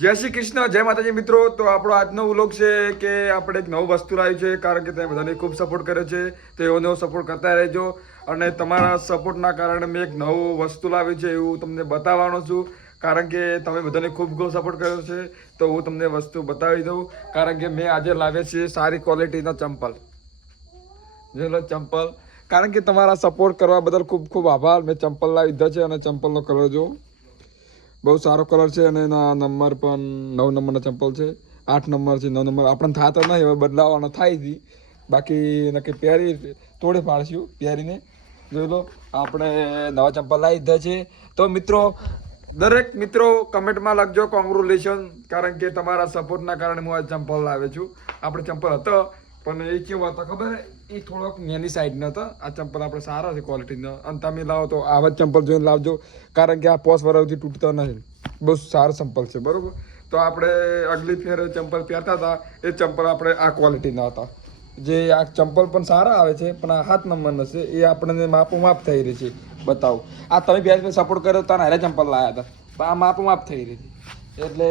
જય શ્રી કૃષ્ણ, જય માતાજી મિત્રો. તો આપણો આજનો વ્લોગ છે કે આપણે એક નવું વસ્તુ લાવ્યું છે, કારણ કે તમે બધાને ખૂબ સપોર્ટ કર્યો છે. તો એવો નવો સપોર્ટ કરતા રહેજો. અને તમારા સપોર્ટના કારણે મેં એક નવું વસ્તુ લાવ્યું છે એવું તમને બતાવવાનો છું. કારણ કે તમે બધાને ખૂબ ખૂબ સપોર્ટ કર્યો છે. તો હું તમને વસ્તુ બતાવી દઉં. કારણ કે મેં આજે લાવ્યા છે સારી ક્વોલિટીના ચંપલ. જોઈ ચંપલ. કારણ કે તમારા સપોર્ટ કરવા બદલ ખૂબ ખૂબ આભાર. મેં ચંપલ લાવી દીધા છે અને ચંપલનો કલર જો બહુ સારો કલર છે અને એના નંબર પણ નવ નંબરના ચંપલ છે. આઠ નંબર છે, નવ નંબર. આપણને થતો નહીં, હવે બદલાવાનો થાય છે બાકી નક્કી પહેરી તોડે પાડશું પહેરીને. જોઈ લો, આપણે નવા ચંપલ લાવી દીધા છે. તો મિત્રો, દરેક મિત્રો કમેન્ટમાં લખજો કોંગ્રેચ્યુલેશન કારણ કે તમારા સપોર્ટના કારણે હું આ ચંપલ લાવે છું. આપણે ચંપલ હતો, પણ એ કેવો હતો ખબર? એ થોડોક નાની સાઈડનો હતો. આ ચંપલ આપણે સારા છે ક્વોલિટીનો અને તમે લાવો તો આવા જ ચંપલ જોઈને લાવજો. કારણ કે આ પોસ વરાવથી તૂટતો નથી. બહુ સારો ચંપલ છે, બરાબર? તો આપણે અગલી ફેર ચંપલ પહેરતા હતા. એ ચંપલ આપણે આ ક્વોલિટીના હતા. જે આ ચંપલ પણ સારા આવે છે, પણ આ હાથ નંબરના છે. એ આપણને માપો માપ થઈ રહી છે. બતાવો. આ તમે બે સપોર્ટ કર્યો તો હારે ચંપલ લાવ્યા હતા. પણ આ માપો માપ થઈ રહી હતી એટલે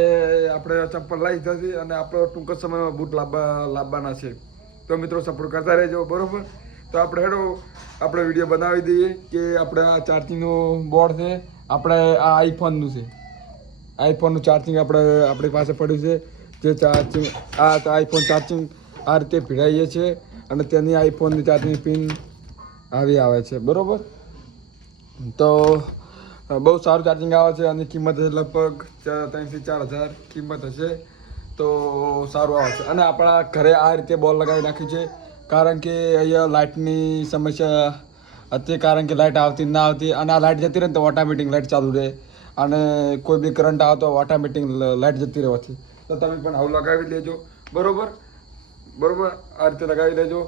આપણે ચંપલ લાવી દીધા છે અને આપણો ટૂંક સમયમાં બૂટ લાવવા લાવવાના છે. તો મિત્રો સપોર્ટ કરતા રહેજો, બરોબર? તો આપણે હેડો, આપણે વીડિયો બનાવી દઈએ કે આપણે આ ચાર્જિંગનું બોર્ડ છે, આપણે આ આઈફોનનું છે. આઈફોનનું ચાર્જિંગ આપણે, આપણી પાસે પડ્યું છે. જે ચાર્જિંગ આ આઈફોન ચાર્જિંગ આ રીતે ભીડાઈએ છીએ અને તેની આઈફોનની ચાર્જિંગ પિન આવી આવે છે, બરોબર? તો, બહુ સારું ચાર્જિંગ આવે છે અને કિંમત હશે લગભગ ત્રણથી ચાર હજાર કિંમત હશે. તો સારું આવશે અને આપણા ઘરે આ રીતે બોલ લગાવી નાખ્યું છે. કારણ કે અહીંયા લાઇટની સમસ્યા હતી, કારણ કે લાઇટ આવતી ના આવતી. અને આ લાઇટ જતી રહે તો ઓટોમેટિક લાઇટ ચાલુ રહે. અને કોઈ બી કરંટ આવે તો ઓટોમેટિક લાઇટ જતી રહેવાથી તો તમે પણ આવું લગાવી લેજો. બરોબર? બરોબર? આ રીતે લગાવી લેજો.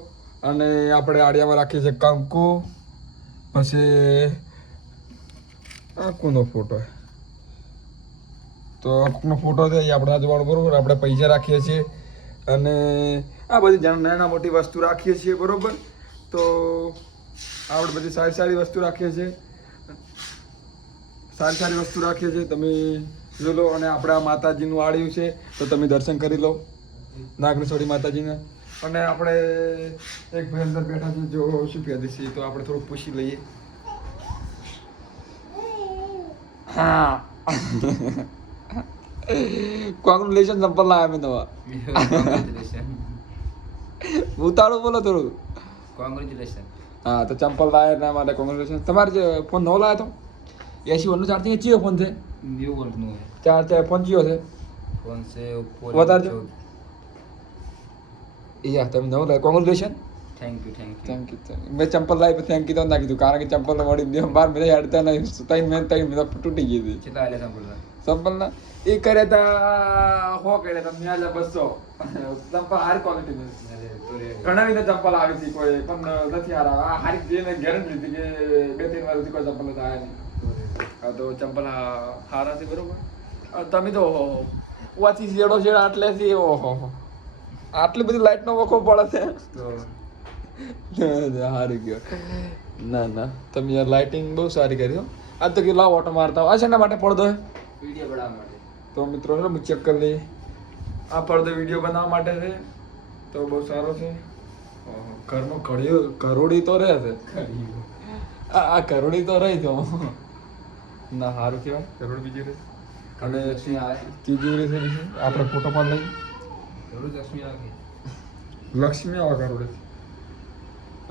અને આપણે આડિયામાં રાખીએ છીએ કંકુ. પછી, આ કોનો ફોટો તો કોકનો ફોટો છે આપણે જોવાનો બરોબર, આપણે પૈસા રાખીએ છીએ. અને આ બધી નાના મોટી વસ્તુ રાખીએ છીએ, બરોબર? તો આપણે બધી સારી સારી વસ્તુ રાખીએ છીએ. સારી સારી વસ્તુ રાખીએ છીએ. તમે જોઈ લો, અને આપણા માતાજીનું આળ્યું છે, તો તમે દર્શન કરી લો. નાગરેશ્વરી માતાજીને. અને આપણે એક ભાઈ અંદર બેઠા છે, જો શું કહેતી છે તો આપણે થોડું પૂછી લઈએ. હા. કોંગ્રેચ્યુલેશન ચંપલ લાવ્યા મેં Congratulations. ઉતાળું બોલો થોડું. કોંગ્રેચ્યુલેશન હા તો ચંપલ લાવ્યા એના માટે કોંગ્રેચ્યુલેશન તમારે જે ફોન નવો લાવ્યો તો? એસી વનનું ચાર્જિંગ ચિયો ફોન છે? New world ચાર ચાર ફોન ચિયો છે. ફોન છે વધારજો. યા તમે નવો લાવ્યો congratulation thank you thank you મેં ચંપલ લાવી થેન્ક યુ તો ના કીધું કારણ કે ચંપલ વળી બે બાર મહિના હેડતા નહીં. ત્રણ મેં તઈ મહિના તૂટી ગઈ હતી કેટલા સાંભળવા? ચંપલ ના એ કર્યા તા હો કર્યા તા મેં આલ્યા બસો. ચંપલ હારી ક્વોલિટી અરે, ઘણા બધા ચંપલ આવી હતી કોઈ પણ નથી હારા. આ હારી જે મેં ગેરંટી લીધી કે બે ત્રણ વાર સુધી કોઈ ચંપલ નથી આવ્યા નહીં. તો ચંપલ હારા છે બરોબર? તમે તો ઓહો વાથી શેડો આટલે થી ઓહો આટલી બધી લાઈટનો વખો પડે છે. હારી ગયો. ના ના. તમે યાર લાઇટિંગ બહુ સારી કરી હો. આ તો કેટલા ઓટો મારતા આ શેના માટે પડદો વીડિયો બનાવવા માટે. તો મિત્રો હું ચેક કરી લઈએ. આ પડદો વીડિયો બનાવવા માટે છે. તો બહુ સારો છે. ઘરનો કડિયો કરોડી તો રહે છે. આ આ કરોડી તો રહી તો ના સારું કહેવાય. કરોડ બીજી રહે. અને ત્રીજી રહે છે આપણે ફોટો પણ લઈ. લક્ષ્મી આવા કરોડે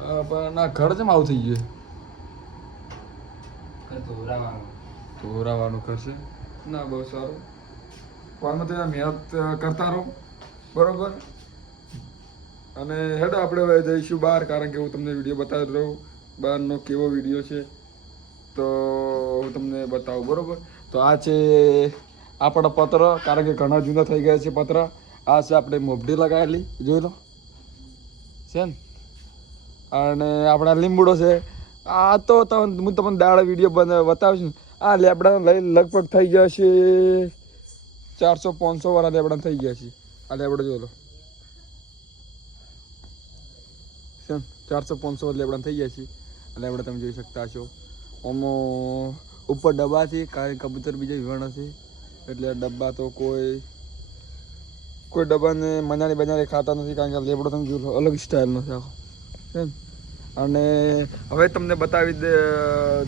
પણ ના ઘર જેમ આવું થઈ ગયું કરતો રાવાનું તો ઓરાવાનું કરશે? ના બહુ સારું. કોલમાં તો મહેનત કરતા રહો. બરોબર? અને હેડ આપણે હવે જઈશું બહાર કારણ કે હું તમને વીડિયો બતાવી રહું બહારનો કેવો વીડિયો છે તો હું તમને બતાવું બરોબર? તો આ છે આપણા પત્ર કારણ કે ઘણા જૂના થઈ ગયા છે પત્ર. આ છે આપણે મોબડી લગાવેલી જોઈ લો. છે ને? અને આપણા લીંબુડો છે. આ તો હું તમને દાળ વીડિયો બતાવીશ ને. આ લેબડા લઈ લગભગ થઈ ગયા છે ચારસો, પાંચસો વાળા લેબડા થઈ ગયા છે. આ લેબડો જોઈ લો. ચારસો, પાંચસો લેબડા થઈ ગયા છે. લેબડા તમે જોઈ શકતા છો આમાં ઉપર ડબ્બા છે કારણ કબૂતર બીજા વિવાણા છે એટલે ડબ્બા તો કોઈ કોઈ ડબ્બાને મજાની બનાલી ખાતા નથી, કારણ કે લેબડો તમે જોયું અલગ સ્ટાઇલનો છે આખો. અને હવે તમને બતાવી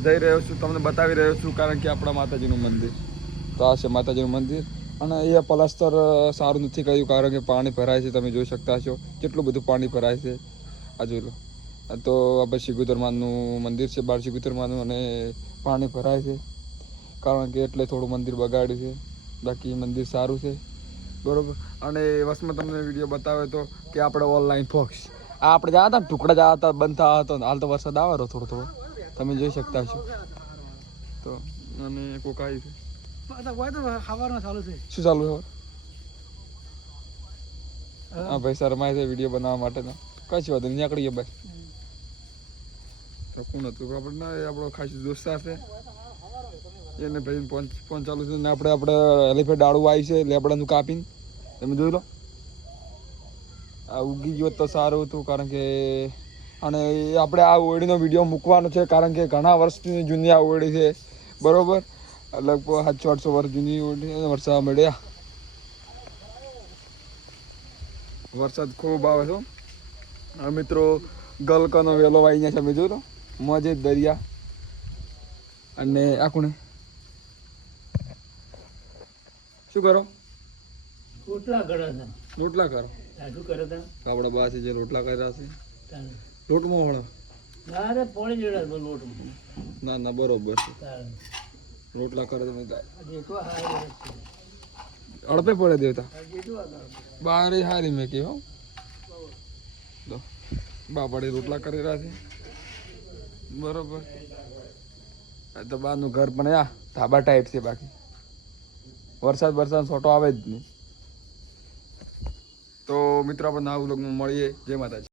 જઈ રહ્યો છું, તમને બતાવી રહ્યો છું કારણ કે આપણા માતાજીનું મંદિર. તો આ છે માતાજીનું મંદિર. અને અહીંયા પલાસ્તર સારું નથી કર્યું કારણ કે પાણી ભરાય છે, તમે જોઈ શકતા છો કેટલું બધું પાણી ભરાય છે. આ જોઈ લો. આ તો આપણે શિગુતરમાનું મંદિર છે, બાર શિગુતરમાનું અને પાણી ભરાય છે. કારણ કે એટલે થોડું મંદિર બગાડ્યું છે. બાકી મંદિર સારું છે. બરાબર. અને વસમાં તમને વીડિયો બતાવે તો કે આપણે ઓનલાઈન ફોક્સ. આ આપણે જતા હતા ટુકડા જતા હતા, બંધ થવા હતો હાલ તો વરસાદ આવે થોડો થોડો. તમે જોઈ શકતા છો તો, અને કોક આવી છે. શું ચાલુ છે? હા, ભાઈ શરમાય છે વીડિયો બનાવવા માટે કઈ વાંધો નહીં નીકળીએ ભાઈ. કોણ હતું? આપણે ના આપણો ખાસ દોસ્તાર છે. એને ભાઈ ફોન ફોન ચાલુ છે ને, આપણે આપણે એલિફેન્ટ ડાળું આવી છે, લેબડાનું કાપીને. તમે જોઈ લો. આ ઉગી ગયો તો સારું હતું કારણ કે અને આપણે આ ઓળીનો વીડિયો મૂકવાનો છે કારણ કે ઘણા વર્ષની જૂની આ ઓળી છે. બરાબર? લગભગ સાતસો આઠસો વર્ષ જૂની ઓળી વરસાદ મળ્યા. વરસાદ ખૂબ આવે છે મિત્રો ગલકનો વેલો વાઈને છે તમે જોયું મજે દરિયા. અને આ શું કરો? રોટલા કરો રોટલા કરો. શું કરે છે આપણા બા જે રોટલા કર્યા છે. લોટમાં પોણી જોડે લોટ ના ના બરોબર છે. રોટલા કરે તમે. અડપે પડે દેવતા. બારે હારી મેં કહ્યું તો બાપાડે રોટલા કરી રહ્યા છે. બરોબર. તો બહારનું ઘર પણ આ ધાબા ટાઈપ છે બાકી. વરસાદ વરસાદ છોટો આવે જ નહીં. તો મિત્રો આપણે નવા વ્લોગમાં મળીએ. જય માતાજી.